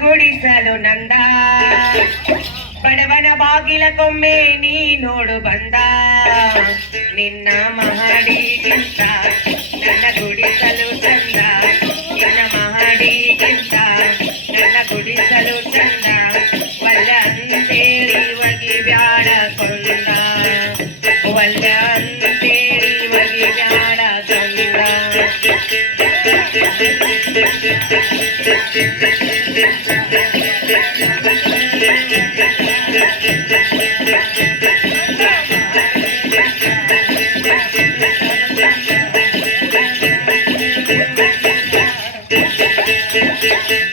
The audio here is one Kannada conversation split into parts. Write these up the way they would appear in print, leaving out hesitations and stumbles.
ಗುಡಿಸಲು ನಂದ ಬಡವನ ಬಾಗಿಲಕ್ಕೊಮ್ಮೆ ನೀ ನೋಡು ಬಂದ ನಿನ್ನ ಮಹಡಿಗಿಂತ ನನ್ನ ಗುಡಿಸಲು ಚಂದ ನಿನ್ನ ಮಹಡಿಗಿಂತ ನನ್ನ ಗುಡಿಸಲು ಚಂದ ಒಳ್ಳೆ ಅಂತೇಳಿ ಒಗಿ ಬ್ಯಾಡ ಕೊಂದ ಒಳ್ಳೆ ಅಂತೇಳಿ ಒಗಿ ಬ್ಯಾಡ ಕೊಂದ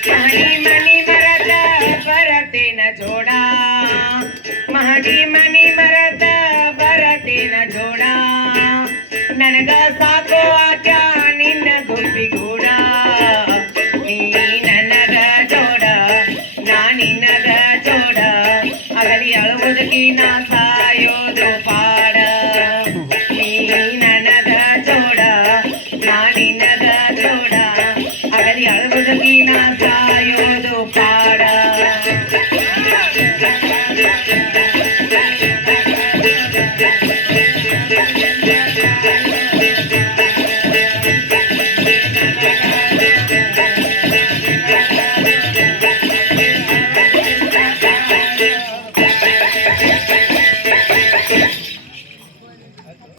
ಮಹಡಿ ಮನಿ ಮರದ ಬರತೇನ ಜೋಡ ಮಹಡಿ ಮನಿ ಮರದ ಬರತೇನ ಜೋಡ ನನಗ ಸಾಕೋ ಆಟ ನಿನ್ನ ಗುಬ್ಬಿಗೂಡ ನೀ ನನಗ ಜೋಡ ನಾ ನಿನ್ನಗ ಜೋಡ ಅಗಲಿ ಅಳುವುದಕ್ಕೆ ನಾ ಸಾಯೋದು ಪಾಡ ನೀ ನನಗ ಜೋಡ ನಾ ನಿನ್ನಗ ಜೋಡ ಅಗಲಿ ಅಳುವುದಕ್ಕೆ ನಾ ಸಾಯೋದು ಪಾಡ